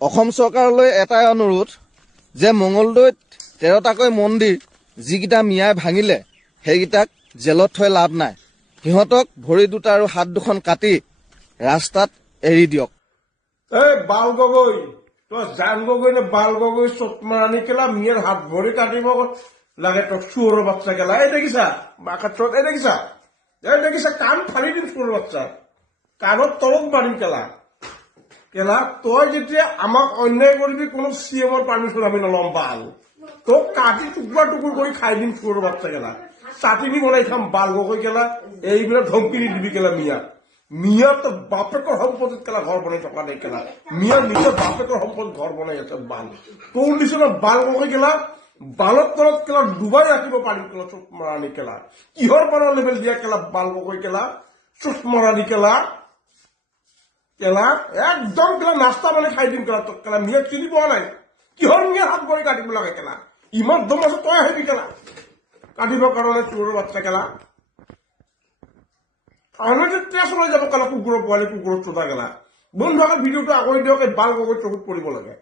অসম চৰকাৰলৈ এটাই অনুৰোধ যে মঙলদৈত 13টাকৈ মন্দিৰ যিকেইটা মিয়াই ভাঙিলে সেইকেইটাক জেলত থৈ লাভ নাই। সিহঁতক ভৰি দুটা আৰু হাত দুখন কাটি ৰাস্তাত এৰি দিয়ক। এই বাল গগৈ, তই জান গগৈ নে বাল গগৈ চটমাৰানি কেলা মিয়ার হাত ভরি কাটিব লাগে তোর চুয়োর বাচ্চা কেলা। এই দেখিছা বাকাত এই দেখিছা কান ফালি দিম চুয়োর বাচ্চা, কানত তলত মারিম কেলা। কেলা তই যেতিয়া আমাক অন্যায় করবি কোনো সিএমৰ পাৰমিশন আমি নলম বাল, তোক কাটি টুকুৰা টুকুৰ কৰি খাই দিম চুয়োর বাচ্চা কেলা। চাটনি বনাই খাম বাল গগৈ কেলা। এইবিলাক ধমকি দিবি কেলা মিয়া। মিয়া তো বাপেকৰ সম্পত্তিত কেলা ঘৰ বনাই থকা নাই কেলা। মিয়া নিজৰ বাপেকৰ সম্পত্তিত ঘৰ বনাই আছে বাল। তোৰ নিচিনা বাল গগৈ কেলা বালত তলত কেলা ডুবাই ৰাখিব পাৰিম কেলা চুটমাৰানি কেলা। কিহৰ পৰা লেভেল দিয়া কেলা বাল গগৈ কেলা চুটমাৰানি কেলা। কেলা একদম কেলা নাস্তা মানে খাই দিম কেলা। তোক কেলা মিয়াক চিনি পোৱা নাই, কিহৰ মিয়া হাত ভৰি কাটিব লাগে কেলা। ইমান দম আছে তই আহিবি কেলা কাটিবৰ কাৰণে চোৰৰ বাচ্চা কেলা। আমি যে ট্ৰেছ হৈ যাব কেলা কুকুৰৰ পোৱালি কুকুৰৰ চোদা কেলা। বন্ধু ভিডিঅ'টো আকৌ দিয়ক, এই বাল গগৈ চকুত পৰিব লাগে।